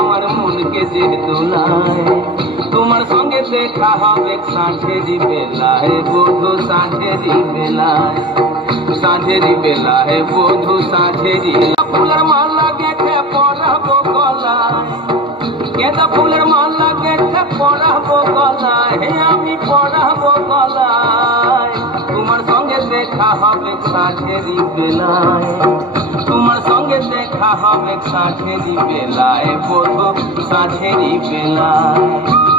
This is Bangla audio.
আমার মনকে যে দোলায় তোমার সঙ্গে দেখা হবে সাঁঝেরি বেলায় বধু সাঁঝেরি বেলায় সাঁঝেরি বেলায় বধু সাঁঝেরি ফুলের মালা গেঁথে পরাবো গলায় গেঁদা ফুলের মালা গেঁথে পরাবো গলায় আমি পরাবো গলায় তোমার সঙ্গে দেখা হবে সাঁঝেরি বেলায় তোমার সঙ্গে দেখা হবে সাঁঝেরি বেলায় বধু সাঁঝেরি বেলায়।